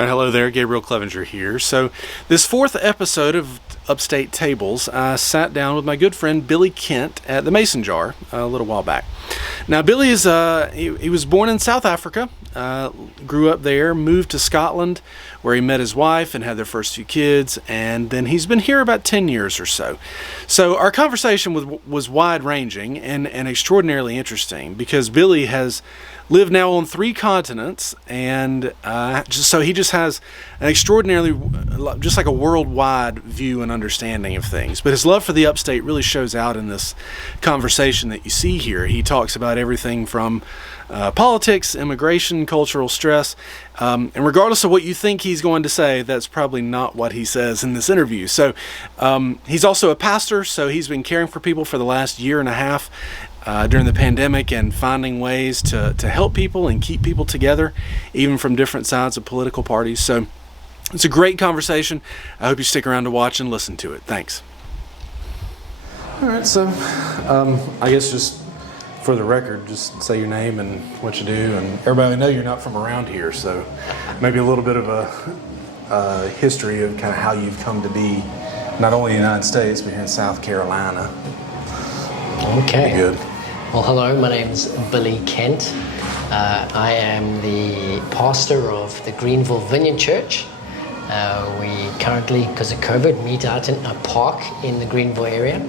All right, hello there, Gabriel Clevenger here. So this fourth episode of Upstate Tables, I sat down with my good friend Billy Kent at the Mason Jar a little while back. Now Billy is he was born in South Africa, grew up there, moved to Scotland where he met his wife and had their first few kids, and then he's been here about 10 years or so. So our conversation was wide-ranging and extraordinarily interesting because Billy has lived now on 3 continents, and so he just has an extraordinarily, just like a worldwide view and understanding of things. But his love for the upstate really shows out in this conversation that you see here. He talks about everything from politics, immigration, cultural stress, and regardless of what you think he's going to say, that's probably not what he says in this interview. So he's also a pastor, so he's been caring for people for the last year and a half during the pandemic and finding ways to help people and keep people together, even from different sides of political parties. So it's a great conversation. I hope you stick around to watch and listen to it. Thanks. All right, so I guess just for the record, just say your name and what you do, and everybody know you're not from around here, so maybe a little bit of a history of kind of how you've come to be not only in the United States, but here in South Carolina. Okay. Good. Well, hello, my name's Billy Kent. I am the pastor of the Greenville Vineyard Church. We currently, because of COVID, meet out in a park in the Greenville area.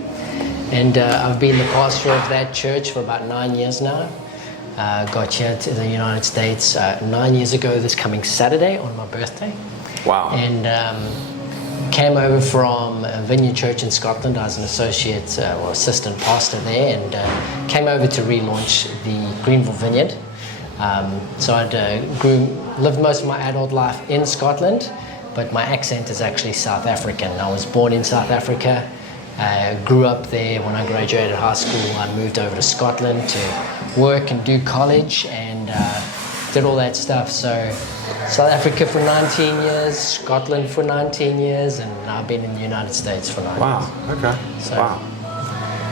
And I've been the pastor of that church for about 9 years now. Got here to the United States 9 years ago this coming Saturday on my birthday. Wow. And came over from Vineyard Church in Scotland. I was an associate or assistant pastor there, and came over to relaunch the Greenville Vineyard. So I'd lived most of my adult life in Scotland, but my accent is actually South African. I was born in South Africa, grew up there. When I graduated high school, I moved over to Scotland to work and do college, and did all that stuff. So South Africa for 19 years, Scotland for 19 years, and now I've been in the United States for 9 years. Wow. Okay. So, wow.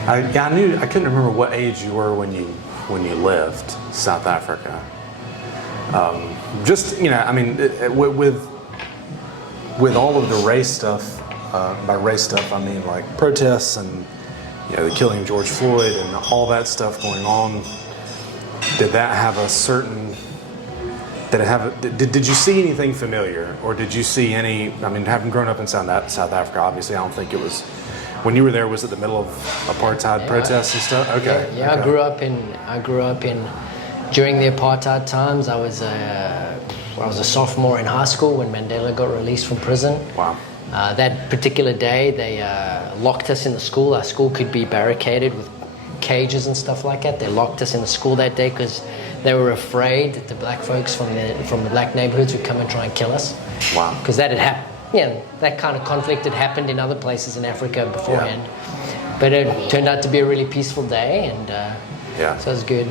I couldn't remember what age you were when you left South Africa. Just I mean, with all of the race stuff. By race stuff, I mean like protests and the killing of George Floyd and all that stuff going on. Did that have a certain? Did you see anything familiar, or did you see any? I mean, having grown up in South Africa, obviously, I don't think it was. When you were there, was it the middle of apartheid protests and stuff? Okay. Yeah. Okay. I grew up in during the apartheid times. I was a sophomore in high school when Mandela got released from prison. Wow. That particular day, they locked us in the school. Our school could be barricaded with cages and stuff like that. They locked us in the school that day because they were afraid that the black folks from the black neighborhoods would come and try and kill us. Wow. Because that had happened. That kind of conflict had happened in other places in Africa beforehand. Yeah. But it turned out to be a really peaceful day, and so it was good.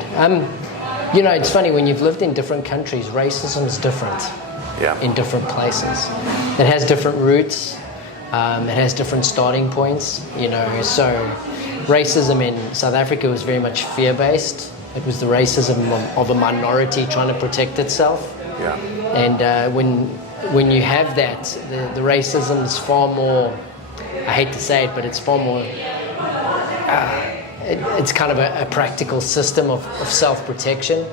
It's funny, when you've lived in different countries, racism is different. Yeah. In different places. It has different roots, it has different starting points, so racism in South Africa was very much fear-based. It was the racism of a minority trying to protect itself. Yeah. And when you have that, the racism is far more, I hate to say it, but it's far more, it's kind of a practical system of self-protection.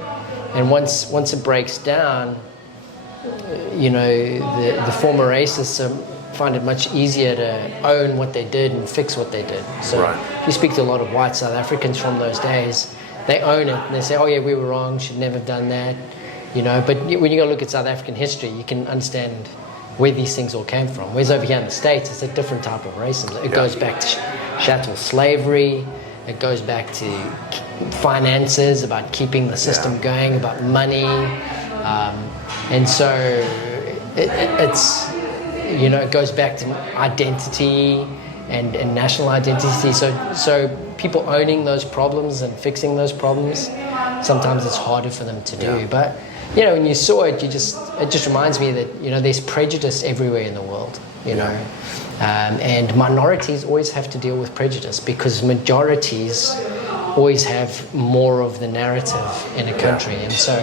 And once it breaks down, the former racists find it much easier to own what they did and fix what they did. So if you speak to a lot of white South Africans from those days, they own it and they say, oh yeah, we were wrong, should never have done that. But when you go look at South African history, you can understand where these things all came from. Whereas over here in the States, it's a different type of racism. It goes back to chattel slavery, it goes back to finances, about keeping the system going, about money. And so it goes back to identity and national identity. So people owning those problems and fixing those problems, sometimes it's harder for them to do. Yeah. But when you saw it, it just reminds me that there's prejudice everywhere in the world. And minorities always have to deal with prejudice because majorities always have more of the narrative in a country. And so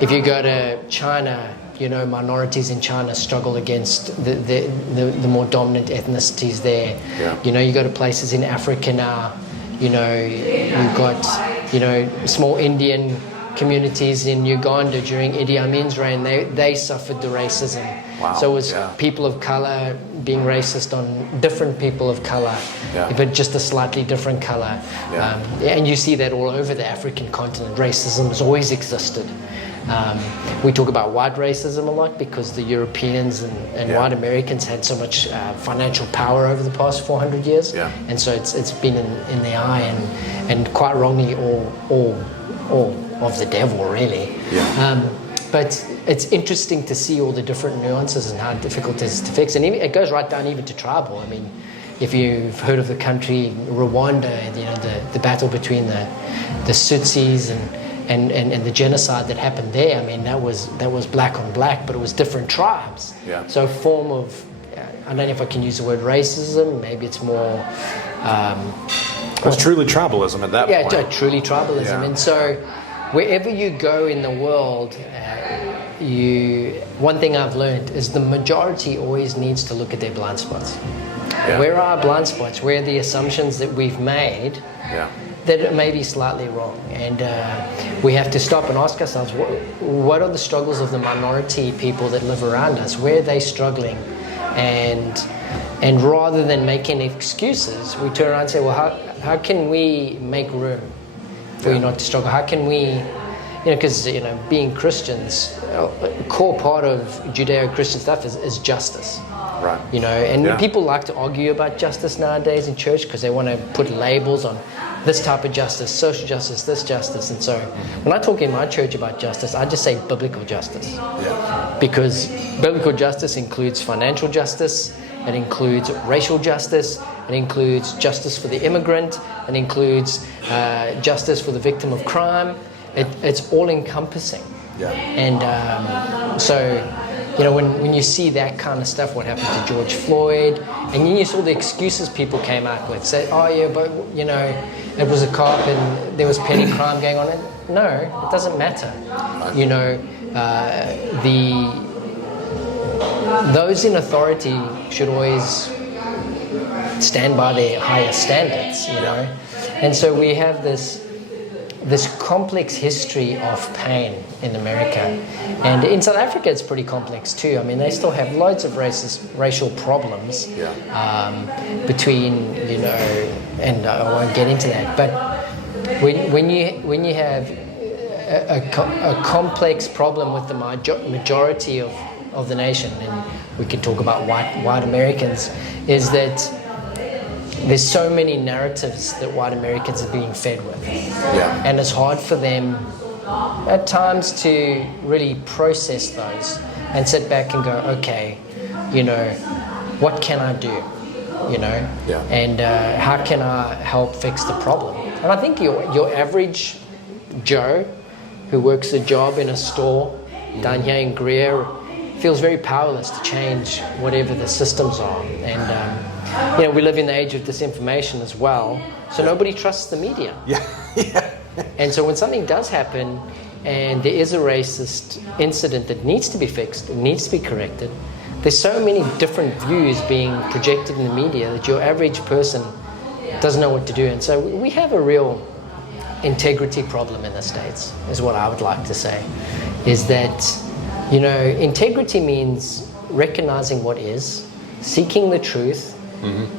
if you go to China minorities in China struggle against the more dominant ethnicities there. Yeah. You go to places in Africa now, you've got, small Indian communities in Uganda during Idi Amin's reign. They suffered the racism. Wow. So it was people of color being racist on different people of color, but just a slightly different color. Yeah. And you see that all over the African continent. Racism has always existed. We talk about white racism a lot because the Europeans and white Americans had so much financial power over the past 400 years. Yeah. And so it's been in the eye and quite wrongly all of the devil, really. Yeah. But it's interesting to see all the different nuances and how difficult it is to fix. And it goes right down even to tribal. I mean, if you've heard of the country Rwanda, the battle between the Tutsis and the genocide that happened there, I mean, that was black on black, but it was different tribes. Yeah. So a form of, I don't know if I can use the word racism, maybe it's more... It was truly tribalism at that point. Yeah, truly tribalism. Yeah. And so wherever you go in the world, one thing I've learned is the majority always needs to look at their blind spots. Yeah. Where are our blind spots? Where are the assumptions that we've made that may be slightly wrong? And we have to stop and ask ourselves, what are the struggles of the minority people that live around us? Where are they struggling? And rather than making excuses, we turn around and say, well, how can we make room for you not to struggle? How can we, because, being Christians, a core part of Judeo-Christian stuff is justice. Right. And people like to argue about justice nowadays in church because they want to put labels on this type of justice, social justice, this justice. And so when I talk in my church about justice, I just say biblical justice. Yeah. Because biblical justice includes financial justice, it includes racial justice, it includes justice for the immigrant, it includes justice for the victim of crime. It's all encompassing. Yeah. And so, when you see that kind of stuff, what happened to George Floyd, and you saw the excuses people came up with, say, oh yeah, but it was a cop and there was petty crime going on. No, it doesn't matter. Those in authority should always stand by their higher standards, And so we have this complex history of pain in America. And in South Africa, it's pretty complex too. I mean, they still have loads of racial problems between, and I won't get into that. But when you have a complex problem with the majority of the nation, and we can talk about white Americans, is that there's so many narratives that white Americans are being fed with. Yeah. And it's hard for them at times to really process those and sit back and go, okay, what can I do? And how can I help fix the problem? And I think your average Joe who works a job in a store down here in Greer feels very powerless to change whatever the systems are. And we live in the age of disinformation as well, so nobody trusts the media. And so when something does happen and there is a racist incident that needs to be fixed, it needs to be corrected, there's so many different views being projected in the media that your average person doesn't know what to do. And so we have a real integrity problem in the States, is what I would like to say, is that integrity means recognizing what is, seeking the truth,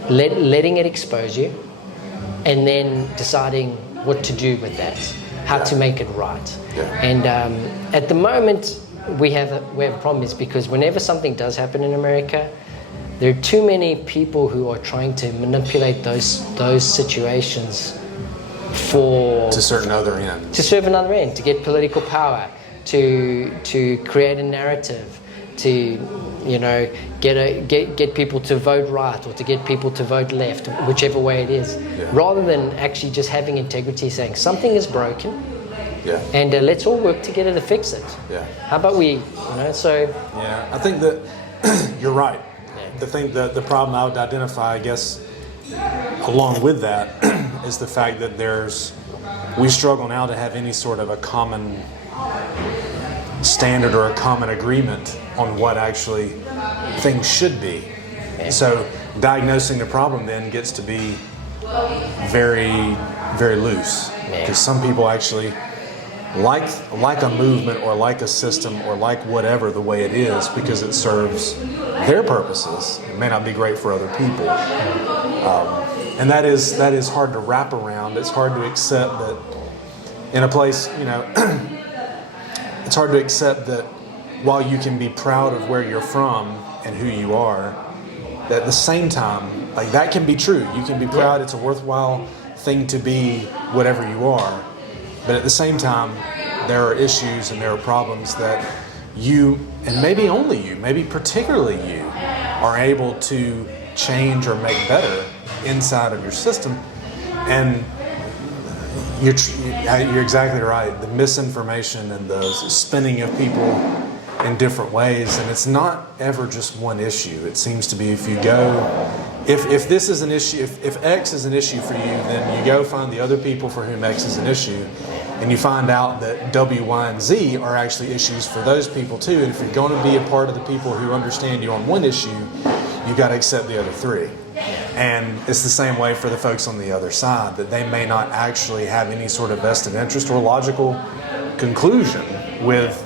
letting it expose you, and then deciding what to do with that, how to make it right. And at the moment, we have a problem, is because whenever something does happen in America, there are too many people who are trying to manipulate those situations to certain other ends. To serve another end, to get political power, to create a narrative, to get people to vote right or to get people to vote left, whichever way it is, rather than actually just having integrity, saying something is broken, and let's all work together to fix it. How about we, I think that you're right. The problem I would identify, I guess, along with that, is the fact that we struggle now to have any sort of a common standard or a common agreement on what actually things should be. So diagnosing the problem then gets to be very, very loose, because some people actually like a movement or like a system or like whatever the way it is because it serves their purposes. It may not be great for other people, and that is hard to wrap around. It's hard to accept that in a place, it's hard to accept that while you can be proud of where you're from and who you are, that at the same time, like, that can be true. You can be proud. It's a worthwhile thing to be whatever you are. But at the same time, there are issues and there are problems that you, and maybe only you, maybe particularly you, are able to change or make better inside of your system. And you're exactly right. The misinformation and the spinning of people in different ways, and it's not ever just one issue. It seems to be if this is an issue, if X is an issue for you, then you go find the other people for whom X is an issue, and you find out that W, Y, and Z are actually issues for those people too. And if you're going to be a part of the people who understand you on one issue, you've got to accept the other three. And it's the same way for the folks on the other side, that they may not actually have any sort of vested interest or logical conclusion with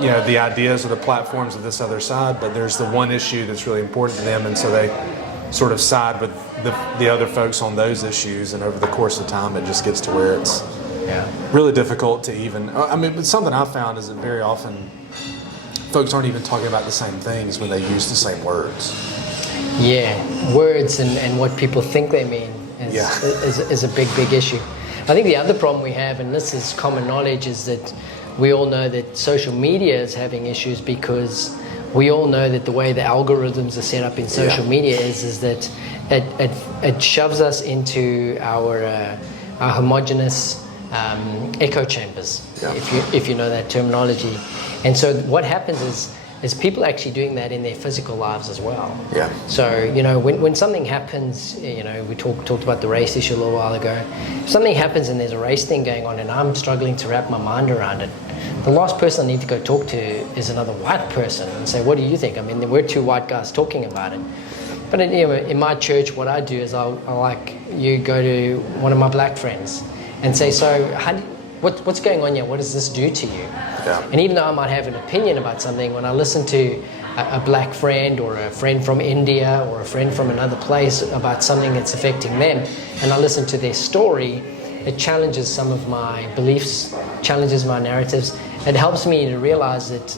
the ideas or the platforms of this other side, but there's the one issue that's really important to them, and so they sort of side with the other folks on those issues, and over the course of time it just gets to where it's really difficult to even, but something I've found is that very often folks aren't even talking about the same things when they use the same words. Yeah, words and what people think they mean is a big issue. I think the other problem we have, and this is common knowledge, is that we all know that social media is having issues, because we all know that the way the algorithms are set up in social media is that it shoves us into our homogenous echo chambers, if you know that terminology. And so what happens is people actually doing that in their physical lives as well. Yeah. So, when something happens, we talked about the race issue a little while ago. If something happens and there's a race thing going on and I'm struggling to wrap my mind around it, the last person I need to go talk to is another white person and say, what do you think? I mean, we're two white guys talking about it. But in my church, what I do is I'll go to one of my black friends and say, so what's going on here? What does this do to you? Yeah. And even though I might have an opinion about something, when I listen to a black friend or a friend from India or a friend from another place about something that's affecting them, and I listen to their story, it challenges some of my beliefs, challenges my narratives. It helps me to realize that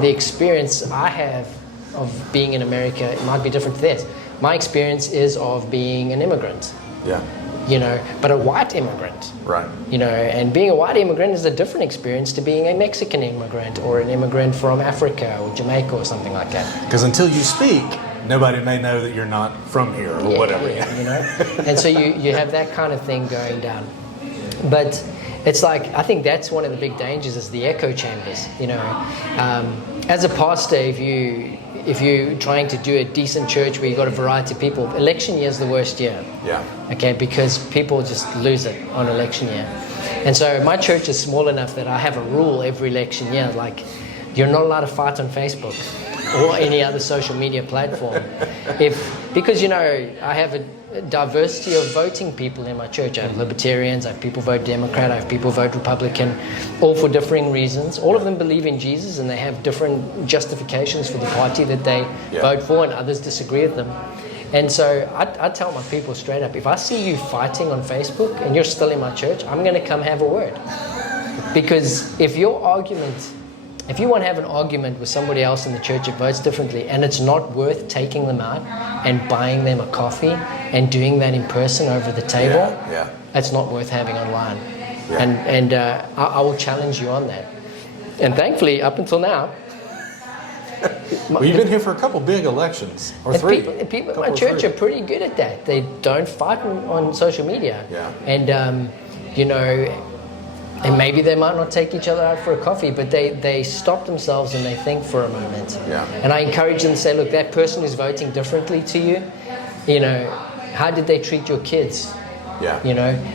the experience I have of being in America, it might be different to theirs. My experience is of being an immigrant. Yeah. But a white immigrant. Right. And being a white immigrant is a different experience to being a Mexican immigrant or an immigrant from Africa or Jamaica or something like that. Because until you speak, nobody may know that you're not from here or whatever. And so you have that kind of thing going down. But it's like, I think that's one of the big dangers is the echo chambers. As a pastor, if you're trying to do a decent church where you've got a variety of people, election year is the worst year. Yeah. Okay, because people just lose it on election year. And so my church is small enough that I have a rule every election year, like, you're not allowed to fight on Facebook or any other social media platform. Because I have a diversity of voting people in my church. I have libertarians, I have people vote Democrat, I have people vote Republican, all for differing reasons. All of them believe in Jesus and they have different justifications for the party that they vote for, and others disagree with them. And so I tell my people straight up, if I see you fighting on Facebook and you're still in my church, I'm going to come have a word. Because if you want to have an argument with somebody else in the church that votes differently, and it's not worth taking them out and buying them a coffee and doing that in person over the table, it's not worth having online. Yeah. And I will challenge you on that. And thankfully, up until now, well, you've been here for a couple big elections, or three. People in my church are pretty good at that. They don't fight on social media. Yeah. And, and maybe they might not take each other out for a coffee, but they stop themselves and they think for a moment. Yeah. And I encourage them to say, look, that person who's voting differently to you, how did they treat your kids? Yeah.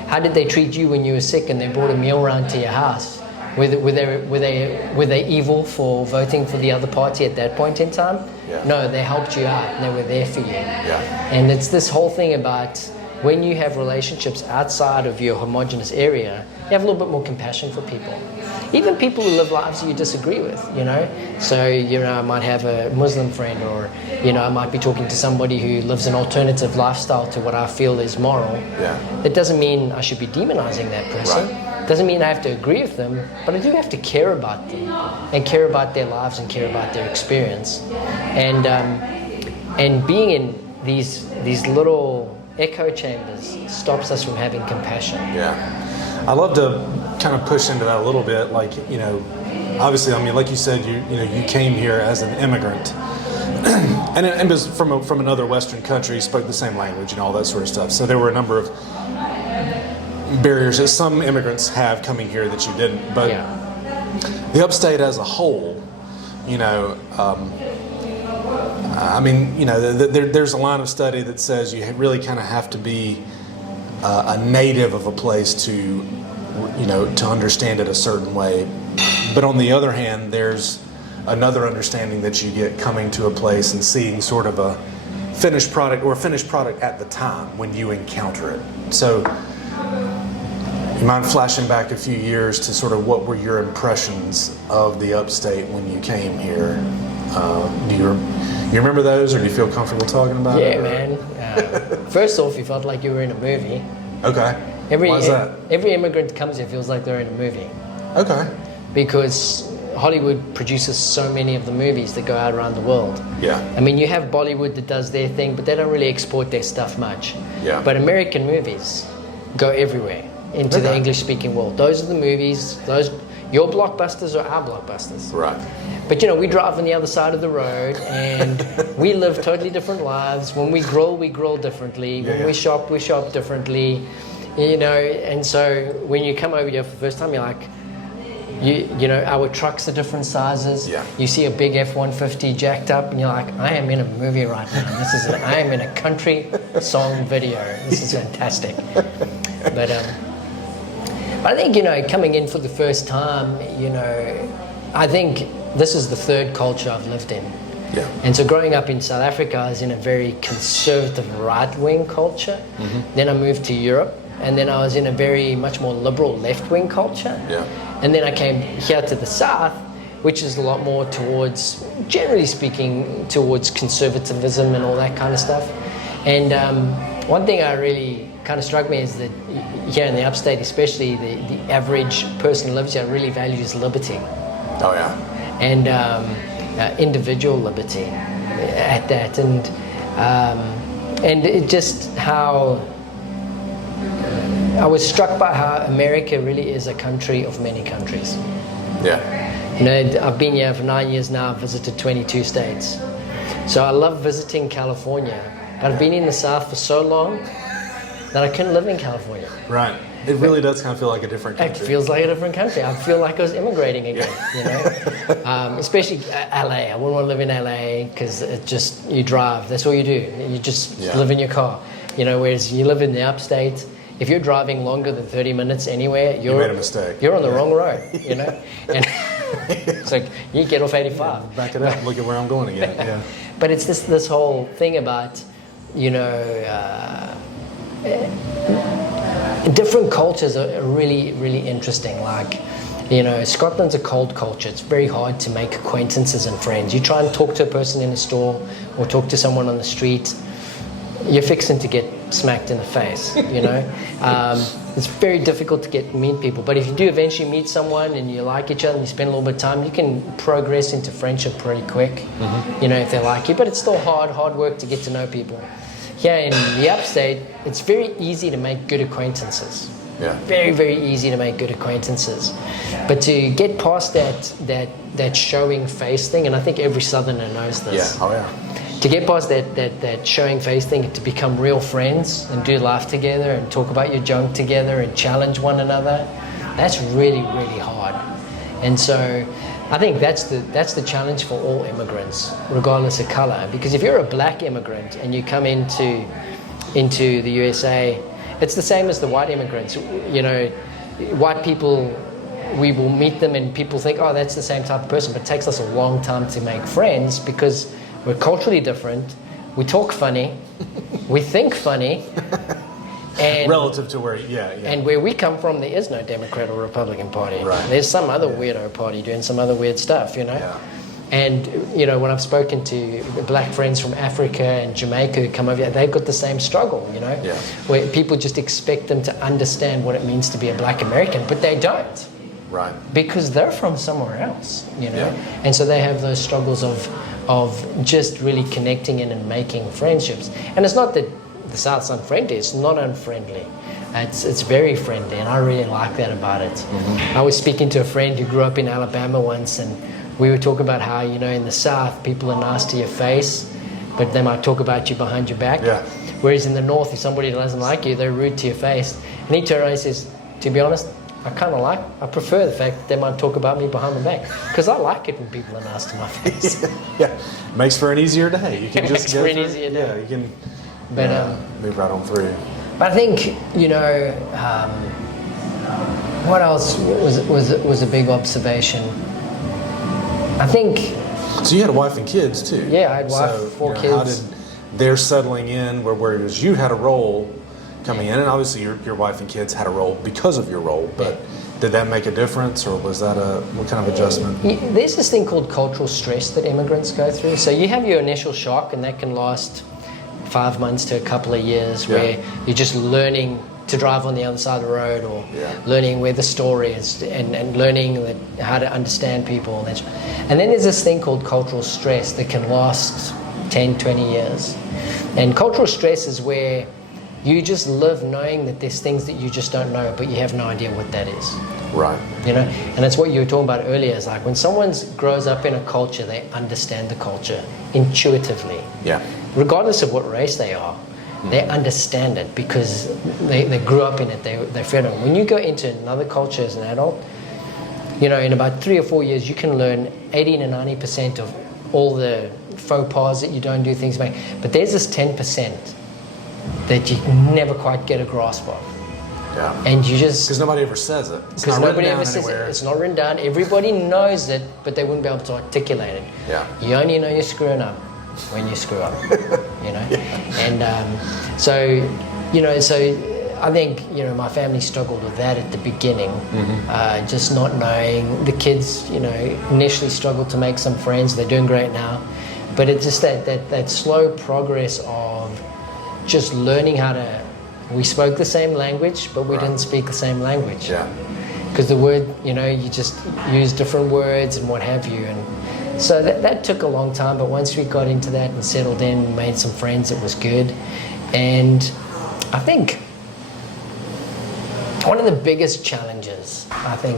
How did they treat you when you were sick and they brought a meal round to your house? Were they evil for voting for the other party at that point in time? Yeah. No, they helped you out and they were there for you. Yeah. And it's this whole thing about when you have relationships outside of your homogenous area, you have a little bit more compassion for people. Even people who live lives you disagree with, you know. So, you know, I might have a Muslim friend, or, you know, I might be talking to somebody who lives an alternative lifestyle to what I feel is moral. Yeah. It doesn't mean I should be demonizing that person. Right. Doesn't mean I have to agree with them, but I do have to care about them and care about their lives and care about their experience. And being in these little echo chambers stops us from having compassion. Yeah. I love to kind of push into that a little bit. Like, you know, obviously, I mean, like you said, you came here as an immigrant, and it was from another Western country, spoke the same language and all that sort of stuff. So there were a number of barriers that some immigrants have coming here that you didn't. But the upstate as a whole, you know, I mean, you know, there's a line of study that says you really kind of have to be a native of a place to, you know, to understand it a certain way. But on the other hand, there's another understanding that you get coming to a place and seeing sort of a finished product, or a finished product at the time when you encounter it. So, you mind flashing back a few years to sort of what were your impressions of the upstate when you came here? Do you remember those, or do you feel comfortable talking about it? Yeah, man. First off, you felt like you were in a movie. Okay. Why is that? Every immigrant comes here feels like they're in a movie. Okay. Because Hollywood produces so many of the movies that go out around the world. Yeah. I mean, you have Bollywood that does their thing, but they don't really export their stuff much. Yeah. But American movies go everywhere into the English-speaking world. Those are the movies. Your blockbusters are our blockbusters. Right. But, you know, we drive on the other side of the road, and we live totally different lives. When we grill differently. When we shop differently. You know, and so when you come over here for the first time, you're like, you know, our trucks are different sizes. Yeah. You see a big F-150 jacked up, and you're like, I am in a movie right now. I am in a country song video. This is fantastic. But I think, you know, coming in for the first time, you know, I think this is the third culture I've lived in. Yeah. And so growing up in South Africa, I was in a very conservative right-wing culture. Mm-hmm. Then I moved to Europe, and then I was in a very much more liberal left-wing culture. Yeah. And then I came here to the South, which is a lot more towards, generally speaking, towards conservatism and all that kind of stuff. And one thing I really kind of struck me is that here in the upstate, especially, the average person who lives here really values liberty. Oh, yeah. And individual liberty at that. And it just how I was struck by how America really is a country of many countries. Yeah. You know, I've been here for 9 years now. I've visited 22 states. So I love visiting California. But I've been in the South for so long that I couldn't live in California. Right. It really does kind of feel like a different country. It feels like a different country. I feel like I was immigrating again, you know? Especially LA. I wouldn't want to live in LA because it just, you drive. That's all you do. You just live in your car. You know, whereas you live in the upstate, if you're driving longer than 30 minutes anywhere, you made a mistake. You're on the wrong road, you know? And it's like, you get off 85. Back it up, look at where I'm going again. Yeah. But it's this whole thing about, you know, different cultures are really, really interesting. Like, you know, Scotland's a cold culture. It's very hard to make acquaintances and friends. You try and talk to a person in a store or talk to someone on the street, you're fixing to get smacked in the face, you know. It's very difficult to meet people. But if you do eventually meet someone and you like each other and you spend a little bit of time, you can progress into friendship pretty quick, you know, if they like you. But it's still hard work to get to know people. Here in the upstate, it's very easy to make good acquaintances. Yeah. Very, very easy to make good acquaintances. But to get past that showing face thing, and I think every Southerner knows this. Yeah. Oh, yeah. To get past that showing face thing, to become real friends and do life together and talk about your junk together and challenge one another, that's really, really hard. And so I think that's the challenge for all immigrants, regardless of color. Because if you're a black immigrant and you come into the USA, it's the same as the white immigrants. You know, white people we will meet them and people think, oh, that's the same type of person, but it takes us a long time to make friends because we're culturally different. We talk funny, we think funny, and relative to where, and where we come from, there is no Democrat or Republican Party. Right. There's some other weirdo party doing some other weird stuff, you know. Yeah. And when I've spoken to black friends from Africa and Jamaica who come over here, they've got the same struggle, where people just expect them to understand what it means to be a black American, but they don't. Right. Because they're from somewhere else, Yeah. And so they have those struggles of just really connecting in and making friendships. And it's not that the South's unfriendly, it's not unfriendly. It's very friendly, and I really like that about it. I was speaking to a friend who grew up in Alabama once, and we were talking about how, in the South, people are nice to your face, but they might talk about you behind your back. Yeah. Whereas in the North, if somebody doesn't like you, they're rude to your face. And he turned around and says, to be honest, I prefer the fact that they might talk about me behind my back, because I like it when people are nice to my face. Yeah, makes for an easier day. You can It just makes go for an through- easier day. Yeah, you can But, move right on through. But I think, what else was a big observation? I think, So you had a wife and kids too. Yeah, I had a wife, So, 4 How kids. did their settling in, whereas you had a role coming in, and obviously your wife and kids had a role because of your role, but did that make a difference, or was that what kind of adjustment? there's this thing called cultural stress that immigrants go through. So you have your initial shock, and that can last 5 months to a couple of years, where you're just learning to drive on the other side of the road, or learning where the store is, and learning how to understand people. And then there's this thing called cultural stress that can last 10, 20 years. And cultural stress is where you just live knowing that there's things that you just don't know, but you have no idea what that is. Right. And it's what you were talking about earlier. It's like when someone grows up in a culture, they understand the culture intuitively. Yeah. Regardless of what race they are, they understand it because they grew up in it, they fed on it. When you go into another culture as an adult, in about 3 or 4 years, you can learn 80 to 90% of all the faux pas that you don't do, things make. But there's this 10% that you never quite get a grasp of. Yeah. And you just... Because nobody ever says it. It's Because not nobody written ever down says it. anywhere. It's not written down. Everybody knows it, but they wouldn't be able to articulate it. Yeah. You only know you're screwing up when you screw up, And so I think, my family struggled with that at the beginning, just not knowing. The kids, initially struggled to make some friends. They're doing great now. But it's just that slow progress of just learning how to... We spoke the same language, but we didn't speak the same language. Yeah. Because the word, you just use different words and what have you. And so that took a long time, but once we got into that and settled in, made some friends, it was good. And I think one of the biggest challenges,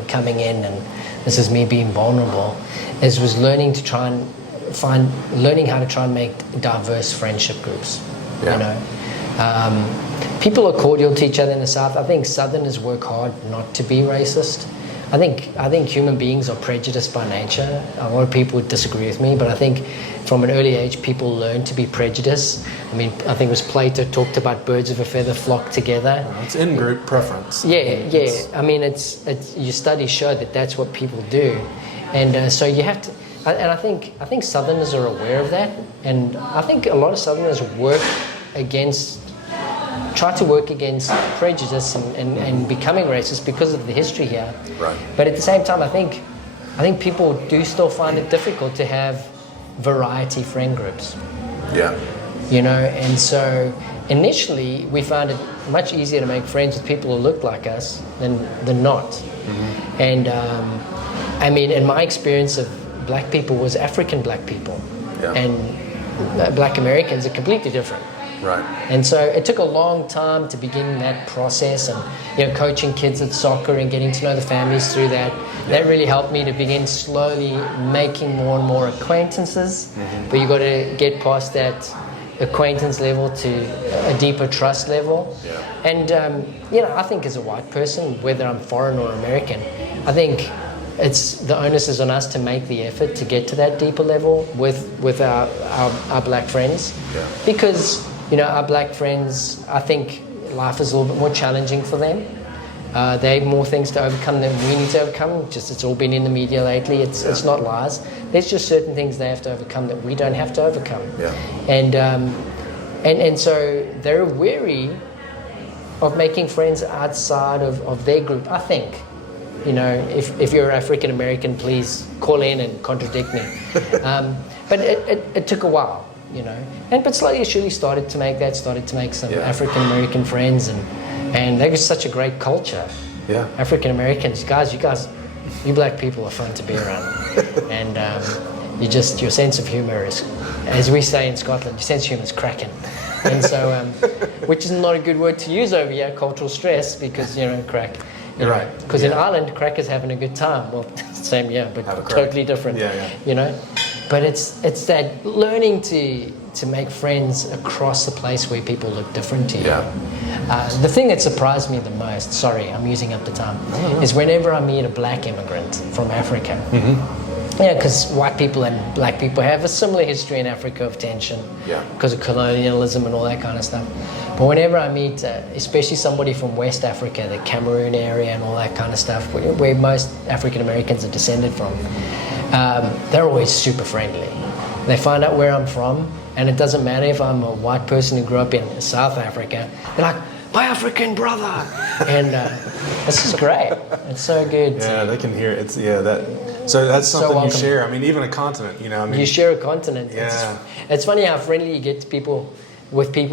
coming in, and this is me being vulnerable, was learning how to try and make diverse friendship groups. People are cordial to each other in the South. I think Southerners work hard not to be racist. I think human beings are prejudiced by nature. A lot of people would disagree with me, but I think from an early age, people learn to be prejudiced. I think it was Plato talked about birds of a feather flock together. It's in-group preference. Yeah. Your studies show that that's what people do, and so you have to. And I think Southerners are aware of that, and I think a lot of Southerners try to work against prejudice and becoming racist because of the history here. Right. But at the same time, I think people do still find it difficult to have variety friend groups. Yeah. And so initially we found it much easier to make friends with people who looked like us than not. And in my experience of black people was African black people. Yeah. And black Americans are completely different. Right. And so it took a long time to begin that process, and coaching kids at soccer and getting to know the families through that. That really helped me to begin slowly making more and more acquaintances. But you got to get past that acquaintance level to a deeper trust level. Yeah. And I think as a white person, whether I'm foreign or American, I think the onus is on us to make the effort to get to that deeper level with our black friends. Yeah. Because our black friends, I think life is a little bit more challenging for them. They have more things to overcome than we need to overcome. Just it's all been in the media lately. It's not lies. There's just certain things they have to overcome that we don't have to overcome. Yeah. And so they're wary of making friends outside of their group. I think, if you're African American, please call in and contradict me. But it took a while, but slowly, surely started to make some African American friends, and they were such a great culture. Yeah. African Americans, you black people are fun to be around, and your sense of humor is, as we say in Scotland, your sense of humor is cracking. And so, which is not a good word to use over here, cultural stress, because, crack. You're right. Because in Ireland, crack is having a good time. Well, same, but totally different. Yeah. But it's that learning to make friends across the place where people look different to you. Yeah. The thing that surprised me the most, sorry, I'm using up the time, is whenever I meet a black immigrant from Africa. Mm-hmm. Yeah, because white people and black people have a similar history in Africa of tension, because of colonialism and all that kind of stuff. But whenever I meet, especially somebody from West Africa, the Cameroon area and all that kind of stuff, where most African Americans are descended from, they're always super friendly. They find out where I'm from, and it doesn't matter if I'm a white person who grew up in South Africa. They're like, my African brother, and this is great. It's so good. Yeah, they can hear it. So that's something you share. I mean, even a continent, you share a continent. Yeah. It's funny how friendly you get to people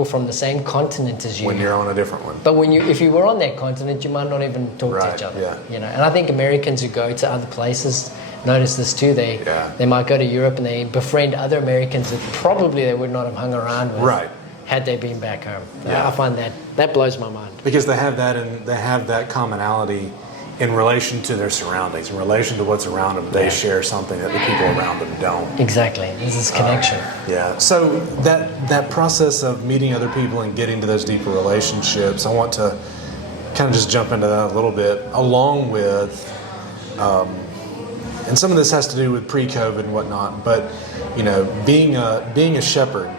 from the same continent as you. When you're on a different one. But if you were on that continent, you might not even talk to each other. Yeah. And I think Americans who go to other places notice this too. They might go to Europe and they befriend other Americans that probably they would not have hung around with. Had they been back home. I find that blows my mind. Because they have that, and they have that commonality in relation to their surroundings, in relation to what's around them. They share something that the people around them don't. Exactly. There's this connection. So that process of meeting other people and getting to those deeper relationships, I want to kind of just jump into that a little bit, along with, and some of this has to do with pre-COVID and whatnot, but being a shepherd,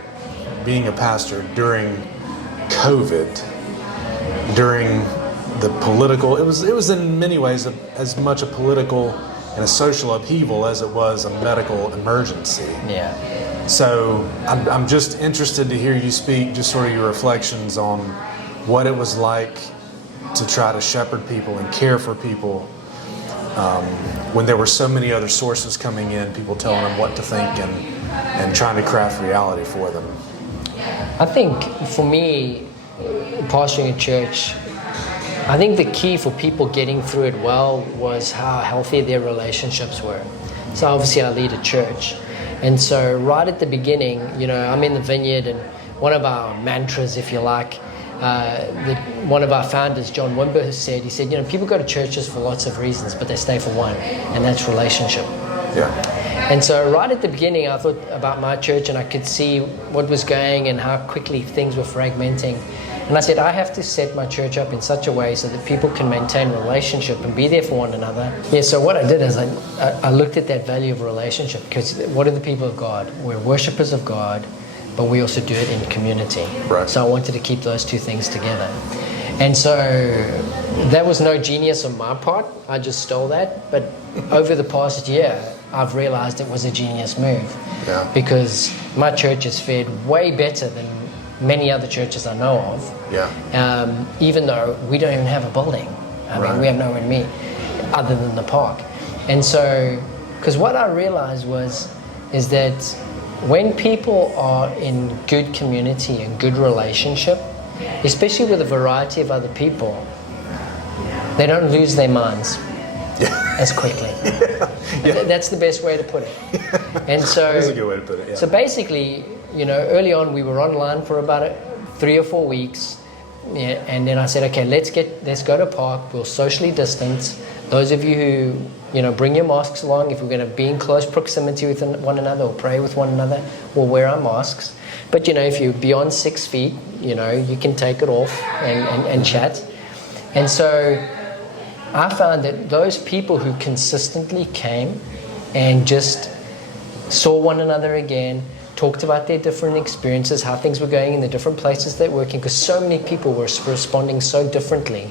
being a pastor during COVID, during the political, it was in many ways as much a political and a social upheaval as it was a medical emergency. Yeah. So I'm just interested to hear you speak, just sort of your reflections on what it was like to try to shepherd people and care for people when there were so many other sources coming in, people telling them what to think and trying to craft reality for them. I think for me, pastoring a church, I think the key for people getting through it well was how healthy their relationships were. So obviously I lead a church. And so right at the beginning, I'm in the Vineyard, and one of our mantras, if you like, one of our founders, John Wimber, said, people go to churches for lots of reasons, but they stay for one, and that's relationship. Yeah. And so right at the beginning, I thought about my church, and I could see what was going and how quickly things were fragmenting. And I said, I have to set my church up in such a way so that people can maintain relationship and be there for one another. So what I did is I looked at that value of relationship, because what are the people of God? We're worshippers of God, but we also do it in community. Right. So I wanted to keep those two things together. And so that was no genius on my part. I just stole that. But over the past year, I've realized it was a genius move. Yeah. Because my church has fared way better than many other churches I know of. Yeah. Even though we don't even have a building. I mean, we have nowhere to meet other than the park. And so, because what I realized is that when people are in good community and good relationship, especially with a variety of other people, they don't lose their minds as quickly. That's the best way to put it. And so, that's a good way to put it. Yeah. So basically, early on we were online for about 3 or 4 weeks, and then I said, okay, let's go to a park. We'll socially distance. Those of you who bring your masks along. If we're going to be in close proximity with one another or pray with one another, we'll wear our masks. But if you're beyond 6 feet, you can take it off and chat. And so I found that those people who consistently came and just saw one another again, talked about their different experiences, how things were going in the different places they're working, because so many people were responding so differently.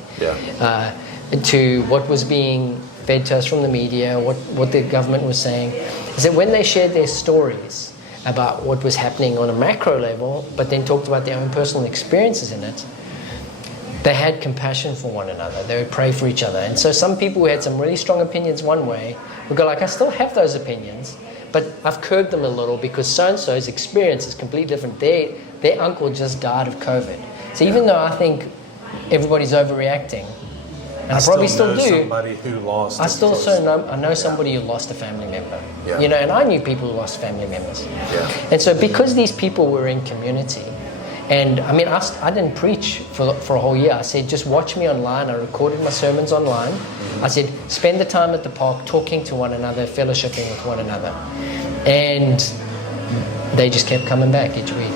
to what was being fed to us from the media, what the government was saying, is that when they shared their stories about what was happening on a macro level, but then talked about their own personal experiences in it, they had compassion for one another. They would pray for each other. And so some people who had some really strong opinions one way would go like, I still have those opinions, but I've curbed them a little because so-and-so's experience is completely different. Their uncle just died of COVID. So even though I think everybody's overreacting, and I probably still do. Somebody who lost. I know somebody who lost a family member. Yeah. You know, and I knew people who lost family members. Yeah. And so because these people were in community, and I mean, I didn't preach for a whole year. I said, just watch me online. I recorded my sermons online. I said, spend the time at the park talking to one another, fellowshipping with one another. And they just kept coming back each week.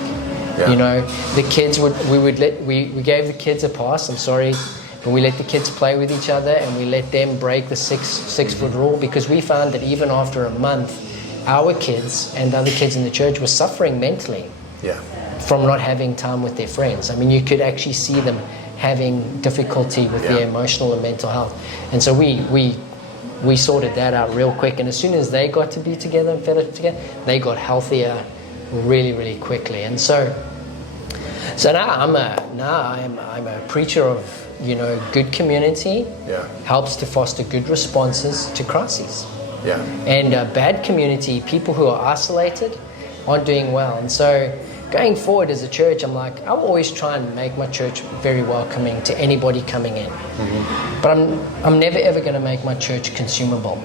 Yeah. You know, the kids we gave the kids a pass. I'm sorry. But we let the kids play with each other, and we let them break the six foot rule, because we found that even after a month, our kids and other kids in the church were suffering mentally from not having time with their friends. I mean, you could actually see them having difficulty with their emotional and mental health. And so we sorted that out real quick. And as soon as they got to be together and fellowship together, they got healthier really, really quickly. And so now I'm a preacher of, you know, good community helps to foster good responses to crises. Yeah. And bad community, people who are isolated, aren't doing well. And so going forward as a church, I'm like, I'll always try and make my church very welcoming to anybody coming in. Mm-hmm. But I'm never ever going to make my church consumable.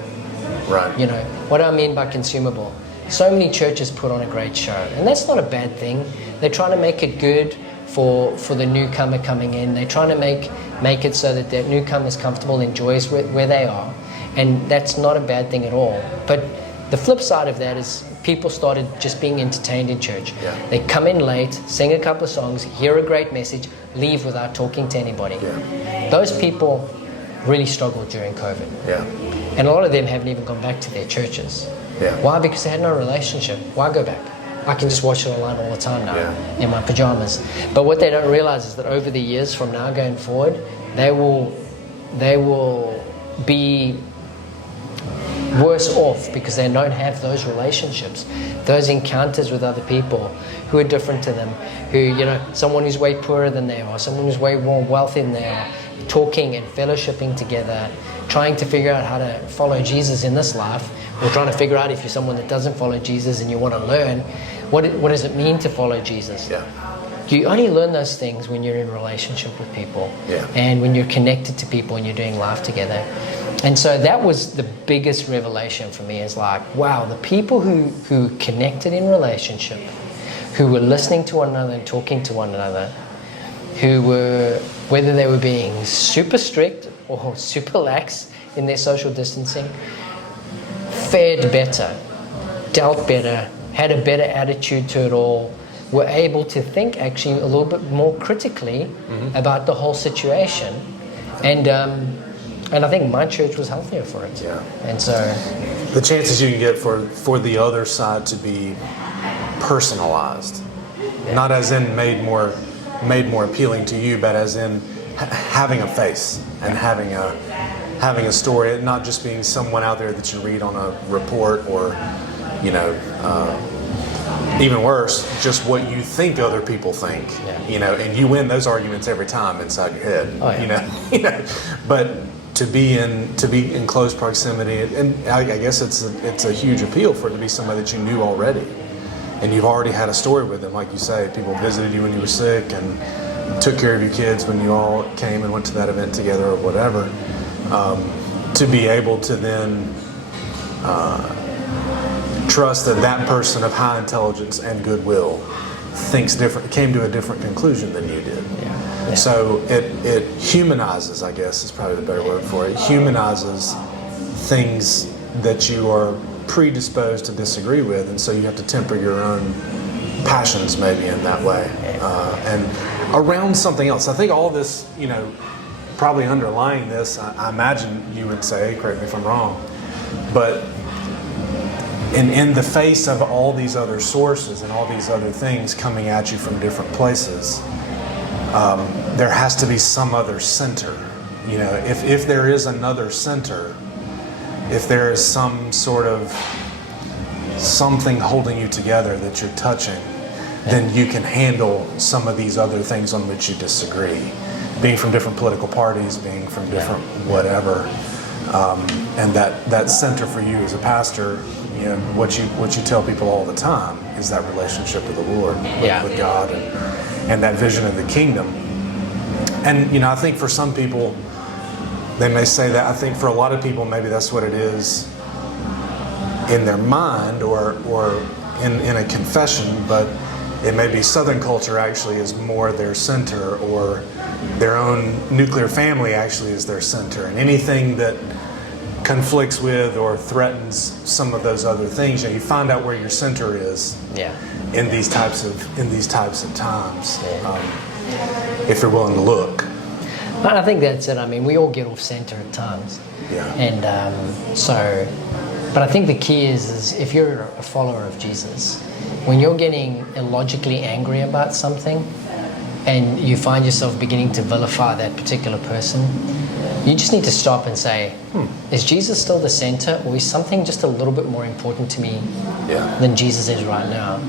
Right. You know, what do I mean by consumable? So many churches put on a great show, and that's not a bad thing. They're trying to make it good for the newcomer coming in. They're trying to make it so that the newcomer is comfortable, enjoys where they are. And that's not a bad thing at all. But the flip side of that is people started just being entertained in church. Yeah. They come in late, sing a couple of songs, hear a great message, leave without talking to anybody. Yeah. Those people really struggled during COVID. Yeah. And a lot of them haven't even gone back to their churches. Yeah. Why? Because they had no relationship. Why go back? I can just watch it online all the time now in my pajamas. But what they don't realize is that over the years from now going forward, they will be worse off because they don't have those relationships, those encounters with other people who are different to them, who, you know, someone who's way poorer than they are, someone who's way more wealthy than they are, talking and fellowshipping together, trying to figure out how to follow Jesus in this life, or trying to figure out if you're someone that doesn't follow Jesus and you want to learn, what does it mean to follow Jesus? Yeah. You only learn those things when you're in relationship with people and when you're connected to people and you're doing life together. And so that was the biggest revelation for me, is like, wow, the people who connected in relationship, who were listening to one another and talking to one another, who were, whether they were being super strict or super lax in their social distancing, fared better, dealt better, had a better attitude to it all, were able to think actually a little bit more critically about the whole situation. And I think my church was healthier for it. Yeah. And so the chances you can get for the other side to be personalized, not as in made more appealing to you, but as in having a face and having a story, not just being someone out there that you read on a report, or, you know, even worse, just what you think other people think. You know, and you win those arguments every time inside your head. Oh, yeah. You know, but to be in close proximity, and I guess it's a huge appeal for it to be somebody that you knew already, and you've already had a story with them, like you say. People visited you when you were sick and took care of your kids when you all came and went to that event together or whatever. To be able to then trust that person of high intelligence and goodwill came to a different conclusion than you did. Yeah. So it humanizes, I guess is probably the better word for it. It humanizes things that you are predisposed to disagree with, and so you have to temper your own passions maybe in that way. And around something else. I think all this, you know, probably underlying this, I imagine you would say, correct me if I'm wrong, but in the face of all these other sources and all these other things coming at you from different places, there has to be some other center You know, if there is another center, if there is some sort of something holding you together that you're touching, then you can handle some of these other things on which you disagree. Being from different political parties, being from different whatever, and that center for you as a pastor, you know, what you tell people all the time is that relationship with the Lord, with God, and that vision of the kingdom. And you know, I think for some people, they may say that. I think for a lot of people, maybe that's what it is in their mind or in a confession, but it may be Southern culture actually is more their center, or their own nuclear family actually is their center, and anything that conflicts with or threatens some of those other things, you know, you find out where your center is in these types of times, if you're willing to look. I think that's it. I mean, we all get off center at times. And but I think the key is if you're a follower of Jesus, when you're getting illogically angry about something and you find yourself beginning to vilify that particular person, you just need to stop and say, is Jesus still the center, or is something just a little bit more important to me than Jesus is right now?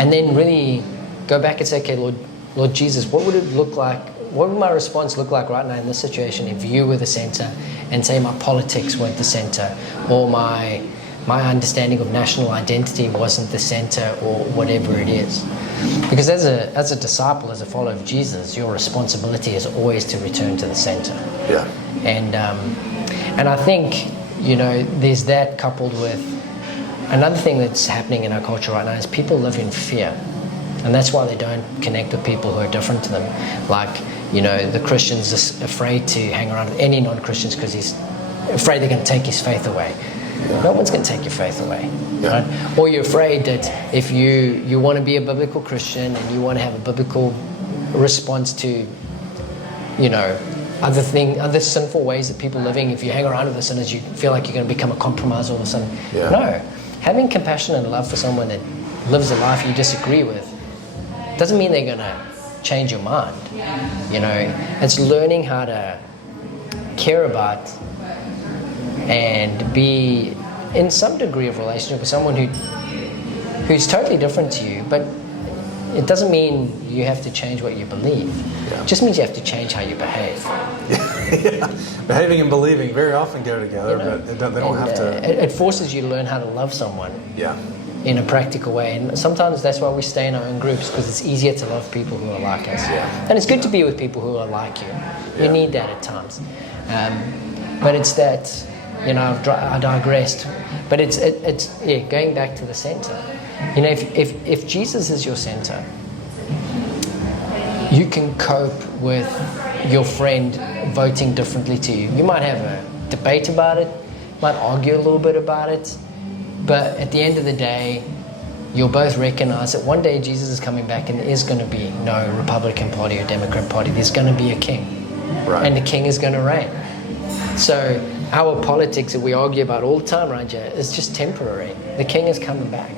And then really go back and say, okay, Lord Jesus, what would it look like? What would my response look like right now in this situation if you were the center, and say my politics weren't the center, or my understanding of national identity wasn't the center, or whatever it is? Because as a disciple, as a follower of Jesus, your responsibility is always to return to the center. And I think, you know, there's that coupled with another thing that's happening in our culture right now is people live in fear. And that's why they don't connect with people who are different to them. Like, you know, the Christian's just afraid to hang around with any non-Christians because he's afraid they're going to take his faith away. No one's going to take your faith away. Right? Or you're afraid that if you want to be a biblical Christian and you want to have a biblical response to, you know, other sinful ways that people are living, if you hang around with the sinners, you feel like you're going to become a compromiser all of a sudden. No. Having compassion and love for someone that lives a life you disagree with doesn't mean they're going to change your mind. You know, it's learning how to care about and be in some degree of relationship with someone who's totally different to you, but it doesn't mean you have to change what you believe. It just means you have to change how you behave. Behaving and believing very often go together, you know, but they don't have to. It forces you to learn how to love someone in a practical way. And sometimes that's why we stay in our own groups, because it's easier to love people who are like us. And it's good to be with people who are like you. You need that at times. But it's that, you know, I digressed. But it's going back to the center. You know, if Jesus is your center, you can cope with your friend voting differently to you. You might have a debate about it, might argue a little bit about it, but at the end of the day, you'll both recognize that one day Jesus is coming back and there is going to be no Republican Party or Democrat Party. There's going to be a king. And the king is going to reign. So our politics that we argue about all the time around here is just temporary. The king is coming back.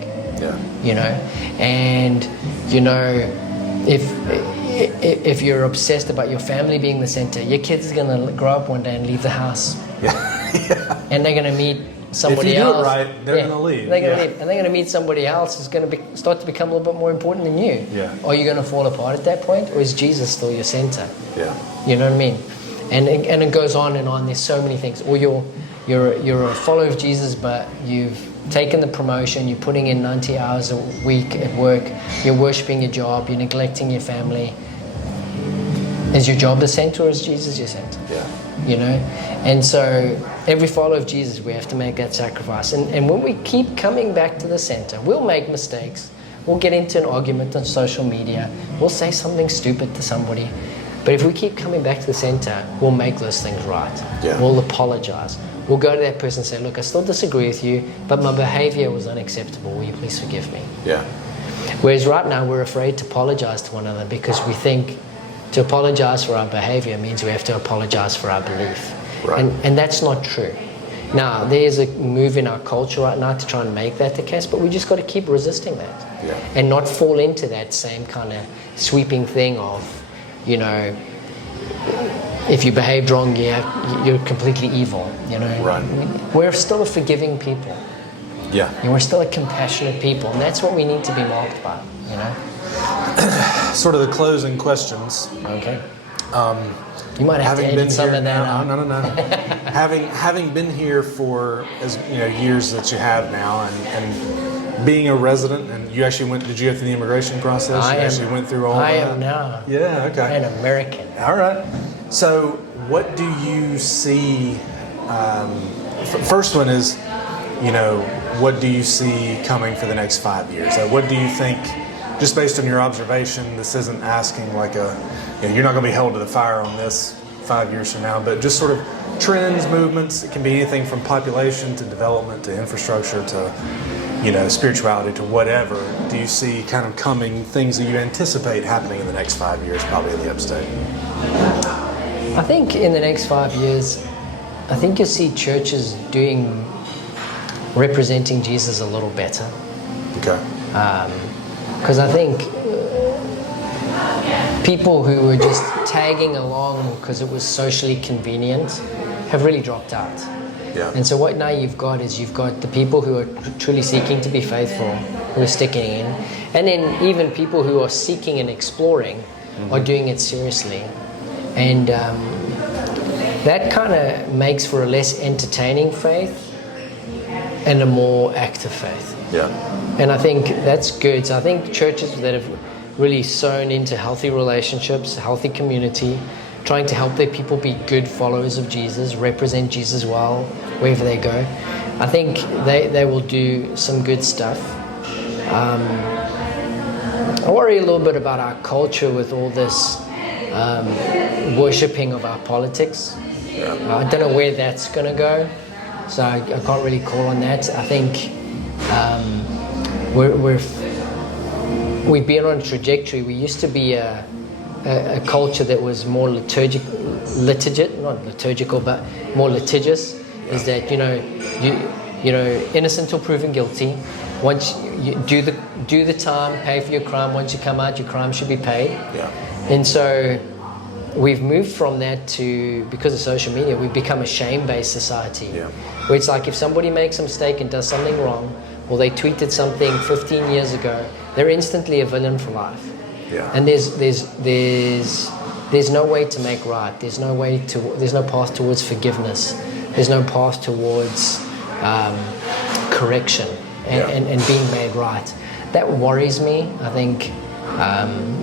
You know, and you know, if you're obsessed about your family being the center, your kids are going to grow up one day and leave the house. And they're going to meet somebody else. If you do it right, they're going to leave. They're going to leave, and they're going to meet somebody else who's going to start to become a little bit more important than you. Are you going to fall apart at that point, or is Jesus still your center? You know what I mean? And it goes on and on. There's so many things. Or you're a follower of Jesus, but you've taken the promotion, you're putting in 90 hours a week at work, you're worshiping your job, you're neglecting your family. Is your job the center, or is Jesus your center? You know? And so every follower of Jesus, we have to make that sacrifice. And when we keep coming back to the center, we'll make mistakes. We'll get into an argument on social media. We'll say something stupid to somebody. But if we keep coming back to the center, we'll make those things right. We'll apologize. We'll go to that person and say, look, I still disagree with you, but my behavior was unacceptable. Will you please forgive me? Whereas right now, we're afraid to apologize to one another because we think to apologize for our behavior means we have to apologize for our belief. And that's not true. Now, there's a move in our culture right now to try and make that the case, but we just got to keep resisting that. And not fall into that same kind of sweeping thing of, you know, if you behaved wrong, you're completely evil. You know, Right. We're still a forgiving people. Yeah. And we're still a compassionate people, and that's what we need to be marked by. You know. Sort of the closing questions. Okay. You might have to edit some of that out. No. having been here for years that you have now, and being a resident, and you actually did you go through the immigration process? I actually went through all that? I am now. Yeah, okay. An American. All right. So what do you see, first one is, what do you see coming for the next 5 years? What do you think, just based on your observation, this isn't asking like you're not going to be held to the fire on this 5 years from now, but just sort of trends, movements. It can be anything from population to development to infrastructure to, spirituality to whatever. Do you see kind of coming things that you anticipate happening in the next 5 years, probably in the Upstate? I think in the next 5 years, I think you'll see churches representing Jesus a little better. Okay. Because I think people who were just tagging along because it was socially convenient have really dropped out. Yeah. And so what now you've got the people who are truly seeking to be faithful, who are sticking in, and then even people who are seeking and exploring are doing it seriously. And that kind of makes for a less entertaining faith and a more active faith. Yeah. And I think that's good. So I think churches that have really sown into healthy relationships, healthy community, trying to help their people be good followers of Jesus, represent Jesus well wherever they go, I think they will do some good stuff. I worry a little bit about our culture with all this worshipping of our politics. Yeah. I don't know where that's going to go, so I can't really call on that. I think we've been on a trajectory. We used to be a culture that was more litigious, is that innocent till proven guilty. Once you do the time, pay for your crime. Once you come out, your crime should be paid. Yeah. And so we've moved from that to, because of social media, we've become a shame-based society. Yeah. Where it's like if somebody makes a mistake and does something wrong, or they tweeted something 15 years ago, they're instantly a villain for life. Yeah. And there's no way to make right. There's no path towards forgiveness. There's no path towards correction and being made right. That worries me. I think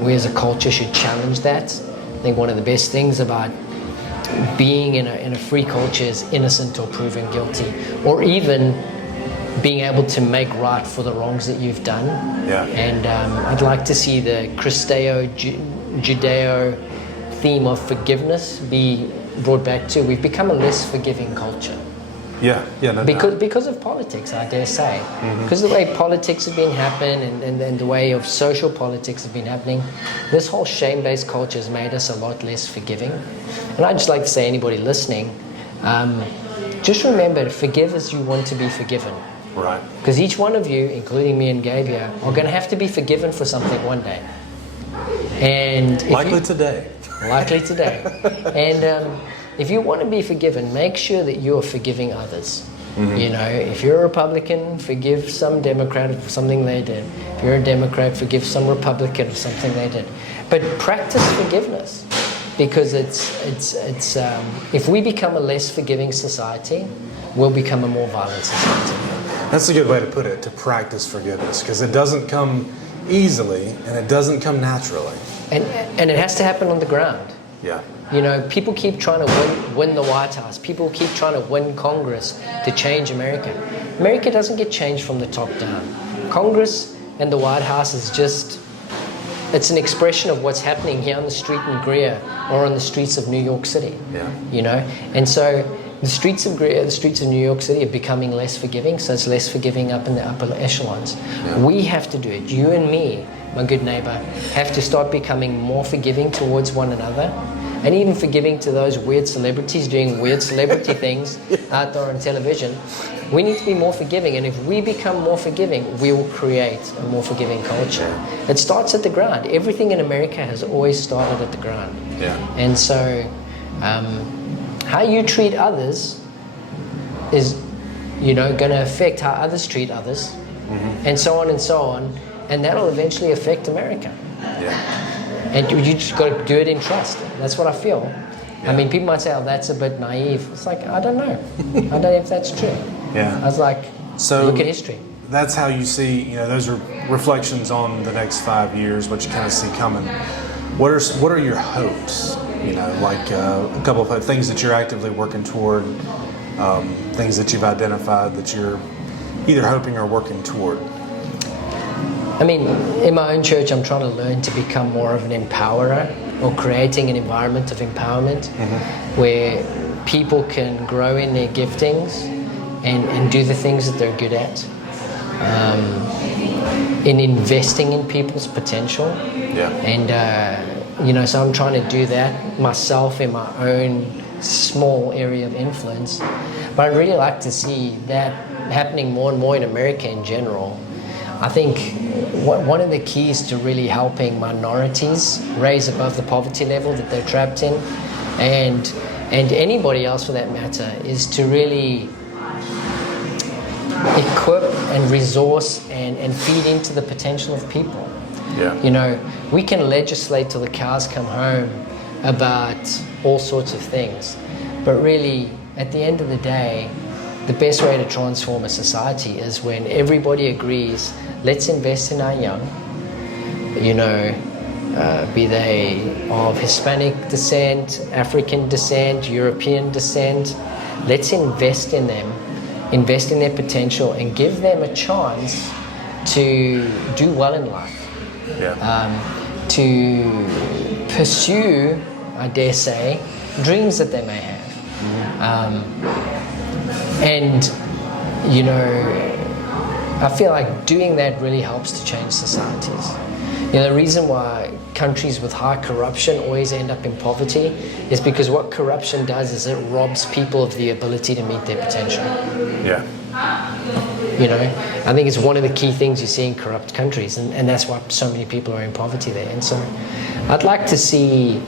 we as a culture should challenge that. I think one of the best things about being in a free culture is innocent or proven guilty, or even being able to make right for the wrongs that you've done. Yeah. And I'd like to see the Judeo theme of forgiveness be brought back to. We've become a less forgiving culture. Yeah. Because of politics, I dare say. Because of the way politics have been happening and the way of social politics have been happening, this whole shame-based culture has made us a lot less forgiving. And I'd just like to say, anybody listening, just remember to forgive as you want to be forgiven. Right. Because each one of you, including me and Gabe here, are going to have to be forgiven for something one day. And likely today. And if you want to be forgiven, make sure that you are forgiving others. If you're a Republican, forgive some Democrat for something they did. If you're a Democrat, forgive some Republican for something they did. But practice forgiveness, because it's if we become a less forgiving society, we'll become a more violent society. That's a good way to put it, to practice forgiveness, because it doesn't come easily and it doesn't come naturally. And it has to happen on the ground. Yeah. People keep trying to win the White House. People keep trying to win Congress to change America. America doesn't get changed from the top down. Congress and the White House is it's an expression of what's happening here on the street in Greer or on the streets of New York City. Yeah. And so the streets of Greer, the streets of New York City are becoming less forgiving, so it's less forgiving up in the upper echelons. Yeah. We have to do it. You and me, my good neighbor, have to start becoming more forgiving towards one another, and even forgiving to those weird celebrities doing weird celebrity things out there on television. We need to be more forgiving, and if we become more forgiving, we will create a more forgiving culture. It starts at the ground. Everything in America has always started at the ground. Yeah. And so how you treat others is, going to affect how others treat others, and so on and so on, and that'll eventually affect America. Yeah. And you just got to do it in trust. That's what I feel. Yeah. I mean, people might say, "Oh, that's a bit naive." It's like, I don't know. I don't know if that's true. Yeah. I was like, So look at history. That's how you see, those are reflections on the next 5 years, what you kind of see coming. What are your hopes? Like a couple of things that you're actively working toward, things that you've identified that you're either hoping or working toward. I mean, in my own church, I'm trying to learn to become more of an empowerer, or creating an environment of empowerment where people can grow in their giftings and do the things that they're good at. In investing in people's potential. Yeah. And, so I'm trying to do that myself in my own small area of influence. But I'd really like to see that happening more and more in America in general. I think one of the keys to really helping minorities raise above the poverty level that they're trapped in, and anybody else for that matter, is to really equip and resource and feed into the potential of people. Yeah. We can legislate till the cows come home about all sorts of things, but really, at the end of the day, the best way to transform a society is when everybody agrees, let's invest in our young, be they of Hispanic descent, African descent, European descent. Let's invest in them, invest in their potential, and give them a chance to do well in life. Yeah. To pursue, I dare say, dreams that they may have. And I feel like doing that really helps to change societies. The reason why countries with high corruption always end up in poverty is because what corruption does is it robs people of the ability to meet their potential. Yeah. I think it's one of the key things you see in corrupt countries, and that's why so many people are in poverty there. And so I'd like to see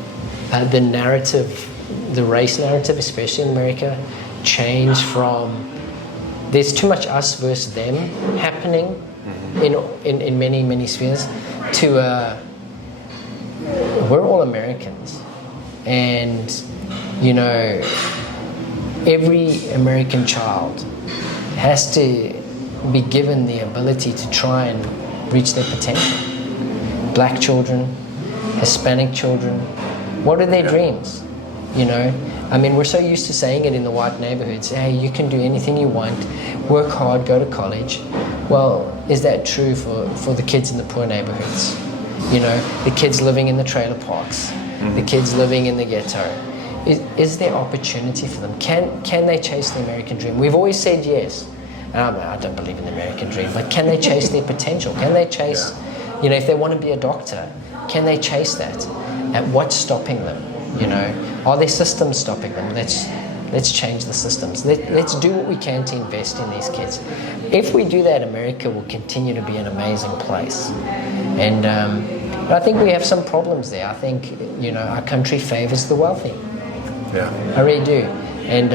the narrative, the race narrative, especially in America, change from there's too much us versus them happening in many, many spheres to we're all Americans. And, every American child has to be given the ability to try and reach their potential. Black children, Hispanic children, what are their dreams? We're so used to saying it in the white neighborhoods, hey, you can do anything you want, work hard, go to college. Well, is that true for the kids in the poor neighborhoods? The kids living in the trailer parks, the kids living in the ghetto. Is there opportunity for them? Can they chase the American dream? We've always said yes. And I don't believe in the American dream, but can they chase their potential? Can they chase, if they want to be a doctor, can they chase that? And what's stopping them? Are there systems stopping them? Let's change the systems. Let's do what we can to invest in these kids. If we do that, America will continue to be an amazing place. And I think we have some problems there. I think, our country favors the wealthy. Yeah. I really do. And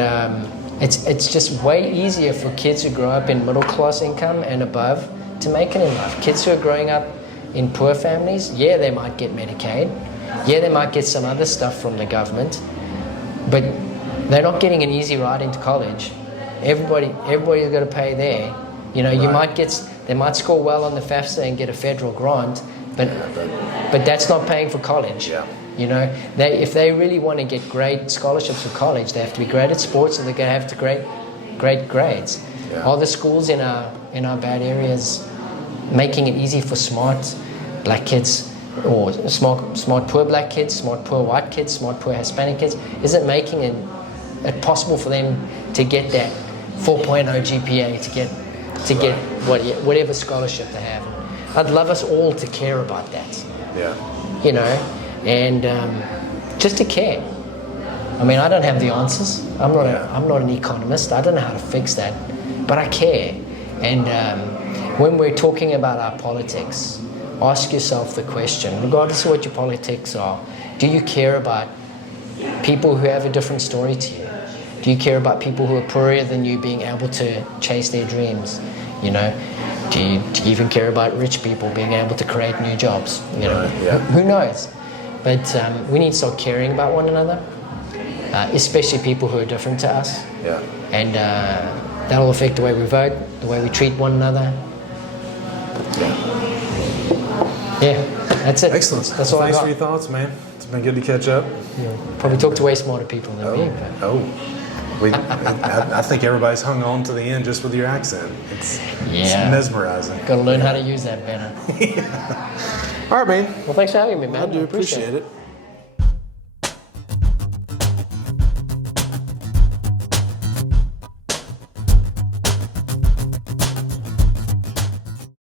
it's just way easier for kids who grow up in middle class income and above to make it in life. Kids who are growing up in poor families, they might get Medicaid. They might get some other stuff from the government, but they're not getting an easy ride into college. Everybody's got to pay there. Right. They might score well on the FAFSA and get a federal grant, but that's not paying for college. Yeah. If they really want to get great scholarships for college, they have to be great at sports, and they're going to have to great grades. Yeah. All the schools in our bad areas making it easy for smart black kids, or smart poor black kids, smart poor white kids, smart poor Hispanic kids, isn't making it possible for them to get that 4.0 GPA to get whatever scholarship they have. I'd love us all to care about that. Yeah. And just to care. I don't have the answers. I'm not an economist. I don't know how to fix that, but I care. And when we're talking about our politics, ask yourself the question, regardless of what your politics are, do you care about people who have a different story to you? Do you care about people who are poorer than you being able to chase their dreams? You know, do you even care about rich people being able to create new jobs? You know, who knows? But we need to start caring about one another, especially people who are different to us. Yeah. And that'll affect the way we vote, the way we treat one another. Yeah, that's it. Excellent. That's all I Thanks got. for your thoughts, man. It's been good to catch up. Yeah, probably talk to way smarter people than me. But. I think everybody's hung on to the end just with your accent. It's mesmerizing. Got to learn how to use that better. All right, man. Well, thanks for having me, man. I do appreciate it.